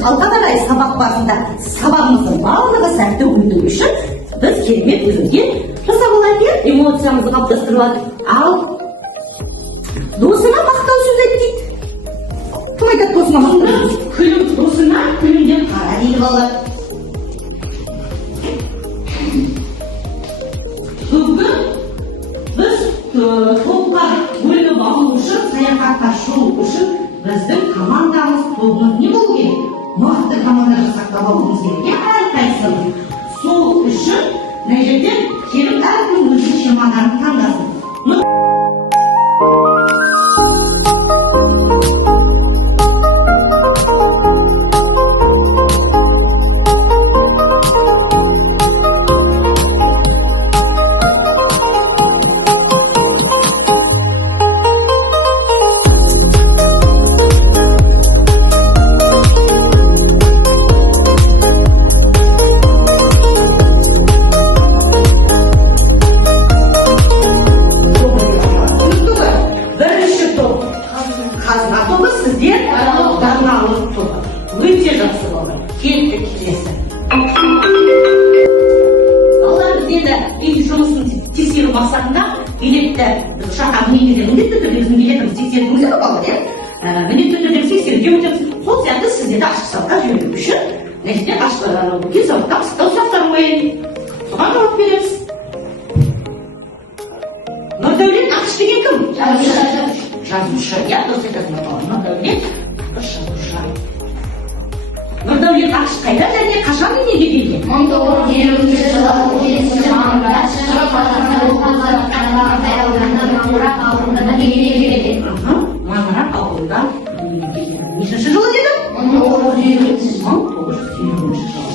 халықаралық сабақ барысында сабағымыздың барлығы сәтті өтуі үшін біз керемет өзімге жасап алайық, эмоциямызды қалыптастырып алайық. Ал досыңа мақтау сөз айт дейді. Кім айтады досыңа мақтау сөз? Досыңа күлімдеп қара дейді балалар. Бүгін біз топқа бөлініп алу үшін, саяхатқа шығу үшін біздің командамыз, тобымыз не болу керек? Мықты команда жасақтап алуымыз керек. Әрқайсымыз. Сол үшін мына жерде келіп әркім өзінің шемадарын таңдасын. Өте жақсы болды. Келді келесі. Балалар бізде үй жұмысын тексеру мақсатында билетті ұшаққа мінгенде міндетті түрде біздің билетіміз тексерілуіміз керек балалар, иә? Міндетті түрде тексеруге өтеміз. Сол сияқты сіздерді ашық сауатқа жіберу үшін нәтижеде денсаулыққа пысықтау сұрақтар қояйын. Соған жауап береміз. Нұрдәулет Ақыш деген кім? Жазушы. Я дұрыс айтасың. Нұрдәулет Ақыш жазушы. Нұрдәулет Ақыш қайда және қашан дүниеге келген? 1920 жылы 17 мамырда шығыс қазақстан облысының маңырақ ауылында дүниеге келген. Маңырақ ауылында дүниеге келген. Нешінші жылы дедім? 1920 жылы.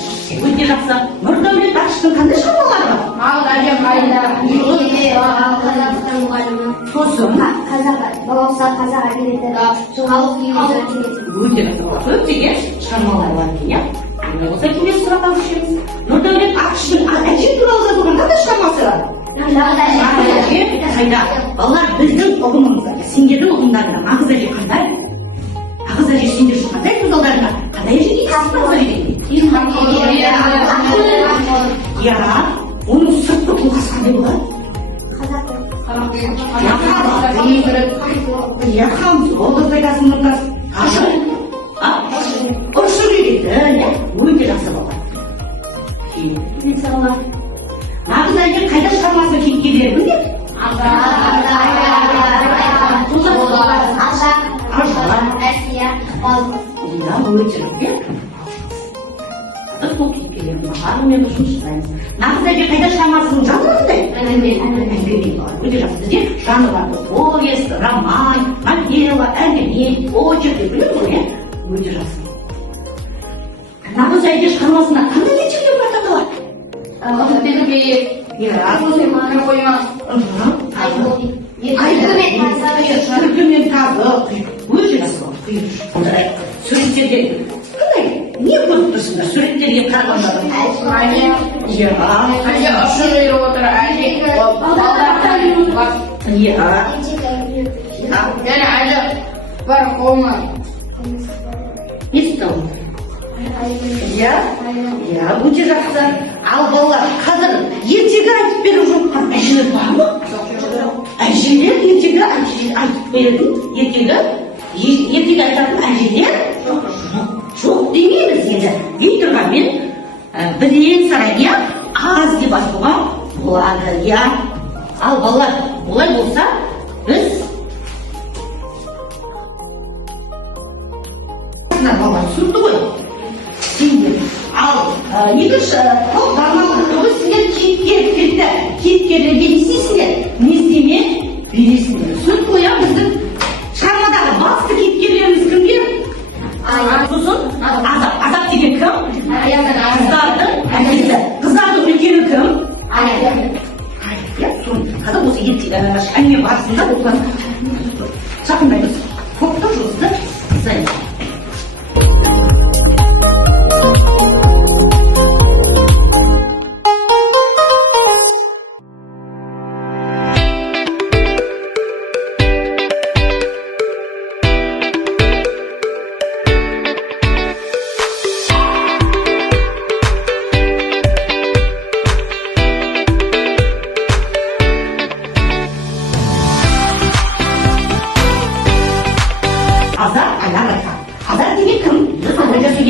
Өте жақсы. Нұрдәулет Ақыштың қандай шығармалары бар? Мал әжем қайда? Қазақстан мұғалімі. Сосын балауса қазақ әдебиеті, халық күйі өте көптеген шығармалар бар екен, иә? Осы келесі сұраққа көшеміз. Нұрдәулет Ақыштың әже туралы жазылған қандай шығармасы бар? Қайда? Балалар, біздің ұғымымызда, сендердің ұғымдарында ағыз әже қандай? Ағыз әже сендер үшін қандай көзалдарында? Қандай әже дейсіз? Иә, оның сыртқы тұлғасы қандай болады? Я хамзол айтасың нұртас. Ұшыр үйреті, өте жақсы болады. Нағыз әже қайда шығармасының кейіпкерлері біледі? Сол кейіпкерлердің барлығымен жұмыс жасаймыз. Нағыз әже қайда шығармасының жанры қандай? Әңгіме болады. Өте жақсы. Бізде жанры бар. Повесть, роман, новелла, әңгіме, очерк деп білеміз ғой, иә? Өте жақсы. Нағыз әже шығармасына қандай ертегілер бар аталады? Түркімен тазы, өте жақсы болады. Суреттерде не көріп тұрсыңдар? Суреттерге қарағанда өте жақсы. Ал балалар, қазір ертегі айтып беріп жатқан әжелер бар ма? Әжелер ертегі айтып беретін, ертегі айтатын әжелер жоқ демейміз енді. Дей тұрғанмен бірен сарайға аз деп айтуға болады, иә. Ал балалар, олай болса біз балалар түсінді ғой. Ал екінші бағмалықты сіздер кейіпкерлерге не істейсіңдер? Не істеме бересіңдер. Түсініп қоя, біздің шығармадағы басты кейіпкерлеріміз кімдер? Сосын Азап деген кім? Қыздардың әкесі. Қыздардың үлкені кім? Қазір осы әңгіме барысында жақындаймыз. Көптің жұмысты жасаймыз.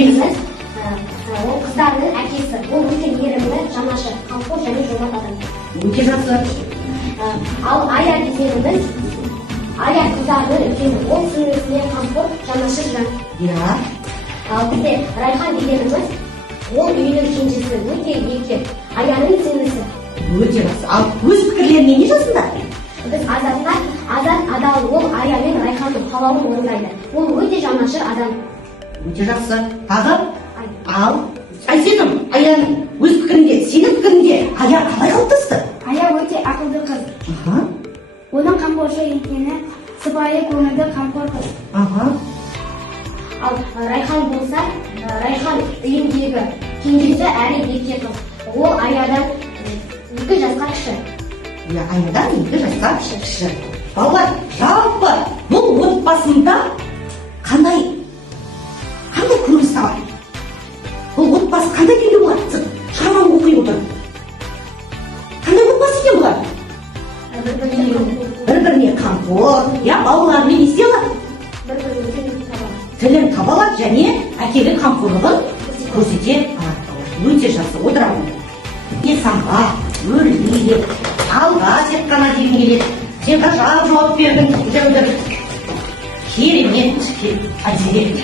әкеміз, ол қыздардың әкесі. Ол өте мейірімді, жанашыр, қамқор және жомарт адам. Өте жақсы. Ал Ая дегеніміз, Ая қыздардың үлкені. Ол сіңлісіне қамқор, жанашыр жан. Иә. Ал бізде Райхан дегеніміз, ол үйінің кенжесі, өте еркек. Аяның сіңлісі. Өте жақсы. Ал өз пікірлеріне не жазыңдар? Біз Азат адал, ол Ая мен Райханның қалауын орындайды. Ол өте жанашыр адам. Өте жақсы. Тағы? Ал Айсенім, Аяның өз пікірінде, сенің пікірінде Ая қалай қалыптасты? Ая өте ақылды қыз. Оның қамқоршы екені сыпайы көңілді қамқор қыз. Ал Райхан болса, Райхан үйіндегі кенжесі әрі еркек қыз. Ол Аядан 2 жасқа кіші. Аядан 2 жасқа кіші. Балалар, жалпы бұл отбасында қандай көрініс табады? Бұл отбасы қандай күйде болады? Шығарманы оқи отырып. Қандай отбасы екен бұлар? Бір-біріне қамқор, балалармен не істей алады? Тілін таба алады және әкелік қамқорлығын көрсете алады. Өте жақсы, отырамын. Есамға, өлмейді, алға тек қана деген келеді. Сен ғажап жауап бердің, жаудар. Керемет, әдебиет.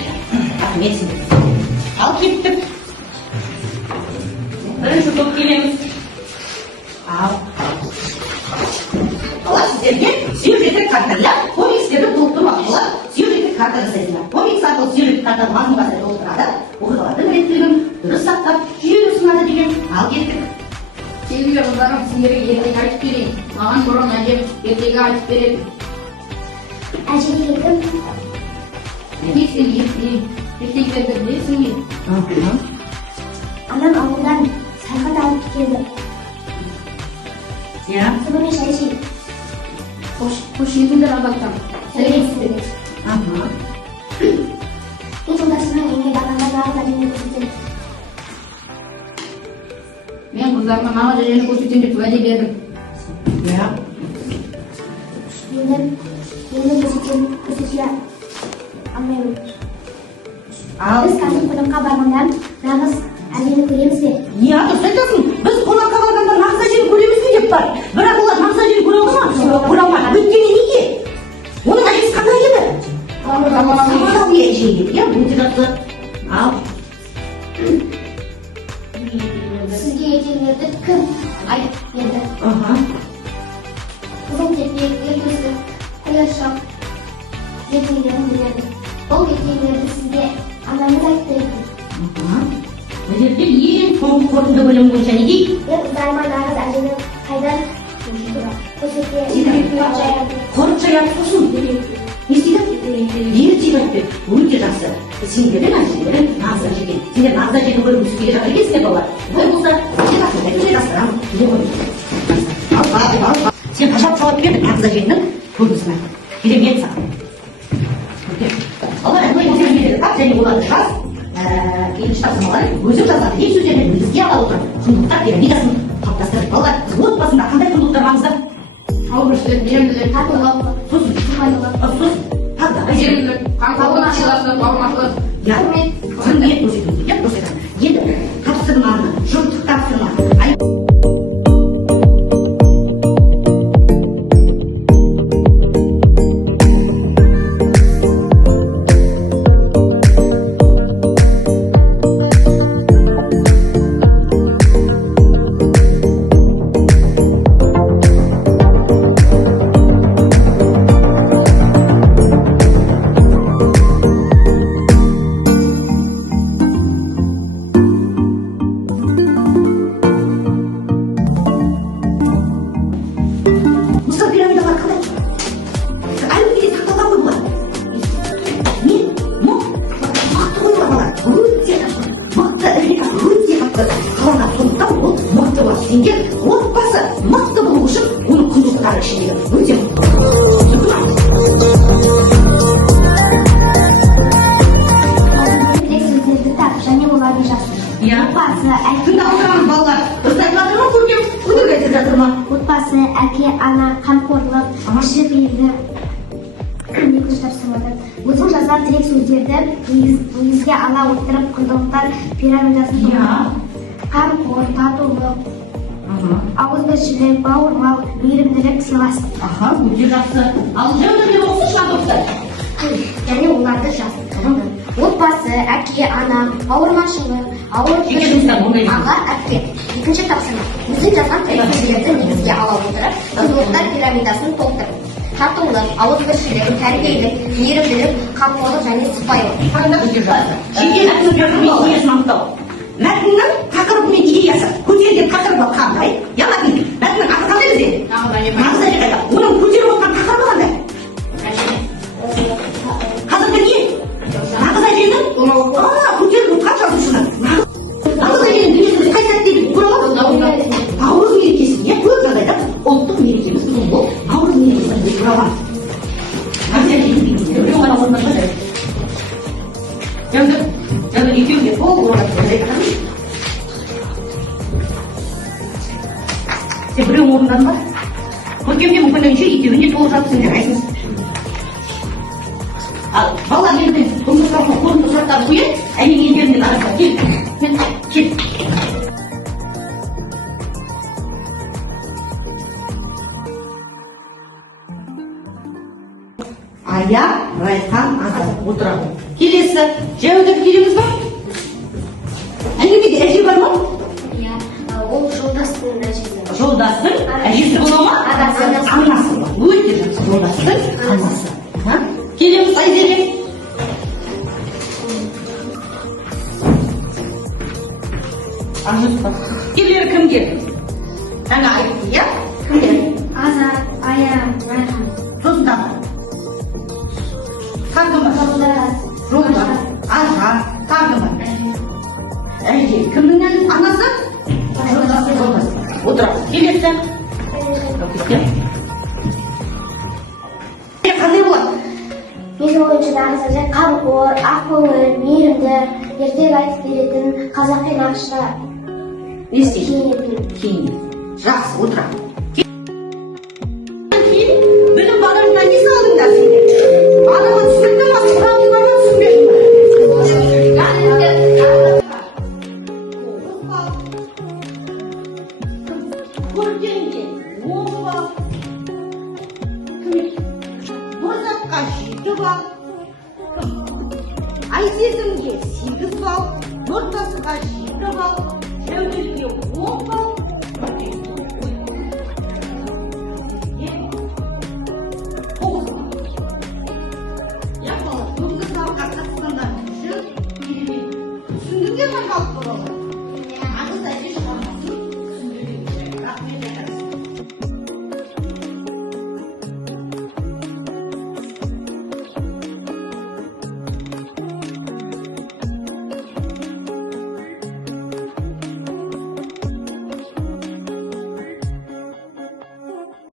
Рахмет сізге. Ал кеттік. Бірінші топ келеміз. Ал сіздерге сюжеттік карталар, комикстерді толықтыру арқылы сюжеттік карта жасайсыңдар. Комикс арқылы сюжеттік картаны мазмұнға толықтырады. Оқиғалардың реттілігін дұрыс сақтап, жүйелі ұсынады деген. Ал кеттік. Sevgili kızlarım, sizlere ертегі айтып берейін. Маған бұрын әжем ертегі айтып береді. Әжеге кім? Тек сен ертегілерді білесің бе? Анам ауылдан саяхат алып келді. Сонымен шай ішейік. Қош етіңдер адақтан. Сәлеметсіздер. Мен жолдасымның үйіне барғанда нағыз әжені көрсетемін. Мен қыздарыма нағыз әжені көрсетемін деп уәде бердім. Енді көрсете алмаймын. Біз қазір қонаққа барғанда нағыз әжені көреміз бе? Дұрыс айтасың. Біз қонаққа барғанда нағыз әжені көреміз бе деп бар. Бірақ олар нағыз әжені көре алды ма? Көре алмады. Өйткені неге? Оның әжесі қандай еді? Самал әже еді. Өте жақсы. Ал Сізге ертегілерді кім айтып берді? Қызыл тепек, ертөсі, құйыршық ертегілерін біледі. Ол ертегілерді сізге анаңыз айтып берді. Бұл жерде ең соңғы қорытынды бөлім бойынша не дейді? Мен қыздарыма нағыз әжені қайдан көрсете Қорық жаяды сосын. Не істейді? Ертегі айтып берді. Өте жақсы. Сендердің әжелерің нағыз әже екен. Сендер нағыз әжені көргісі келе жатыр екенсіңдер балалар. Бұл болса, сен ғажап жауап бердің нағыз әжеңнің көрінісіне. Керемет саған. Балалар, және оларды жаз. Екінші тапсырмалар өзім жазады. Ең сөздермен өзге ала отырып, құндылықтар пирамидасын қалыптастырып. Балалар, отбасында қандай құндылықтар маңызды? Алғыштық, мейірімділік, татулық, Сосын, тағы сенімділік, қамқорлық, сыйластық, бауырмашылық. Құрмет көрсетіңдер. Енді тапсырманы, жұмыстық тапсырма. Сендер отбасы мықты болу үшін оның құндылықтары ішіндегі өте сөздерді тап және оларды жазсын. Отбасы, тыңдап отырамыз балалар. Дұрыс айтып жатыр ма көркем? Өтірік айтып жатыр ма? Отбасы, әке, ана, қамқорлық, кіші пейілді екінші тапсырмада өзің жазған тірек сөздерді негізге ала отырып құндылықтар пирамидасын қамқор, татулық, ауызбіршілік, бауырмал, мейірімділік, сыйластық. Өте жақсы. Ал жәудірге оқысыншы автобустар. және оларды жазды. Отбасы, әке, ана, бауырмашылық, аға, әпке. Екінші тапсырма. Өзің жазған тірек сөздерді негізге ала отырып, құндылықтар пирамидасын толтыр. Татулық, ауызбіршілік, тәрбиелік, мейірімділік, қамқорлық және сыпайылық. Жеке мәтіннің идеясын анықтау. Мәтіннің тақырыбы мен идеясы. Көтерген тақырыбы қандай? Яғни мәтіннің аты қандай бізде? Нағыз әже қайда? Оның көтеріп отырған тақырыбы қандай? Қазіргі не? Нағыз әженің көтеріп отырған жазушының. Нағыз әженің дүниесінде қай сәтте көре аламыз? Наурыз мерекесі. Көп жағдайда ұлттық мерекеміз бүгін бұл наурыз мерекесін деп көре аламыз. Нағыз әженің біреу ғана орындап Jangan ikut orang mereka. Sebelum orang apa? Mungkin dia mungkin nanti itu ini tuh satu sendiri. Kalau ini untuk satu punya, ini dia ni lah sakit. Ayah, Raihan, Azad, Putra. Келесі, жәудір келеміз ба? Әңгімеде әже бар ма? Иә, ол жолдастың әжесі. Жолдастың әжесі бола ма? Анасы. Өте жақсы, жолдастың анасы. Келеміз Айзере. Келер кімге? Жаңа айтты, иә? Азат, Аян, Райхан. Жолдағы. Қағымы? Жолдар, аға, тағымы. Әже, кімнің анасы? Жолдасы. Отыра, келесі. Қандай болады? Менің ойымша нағыз әже қамқор, ақкөңіл, мейірімді, ертегі айтып беретін, қазақи нақышта Кейін. Жақсы, отыра. Bütün bağlarından ne sağladın dersin? Adamı түсіндім ма? Сұрағыңыз бар ма? Түсінбедім ма? Көргенде 10 бал. Мұрзатқа 7 бал. Айсезімге 8 бал. Нұртасыға 7 бал. Жәудірге 10 бал.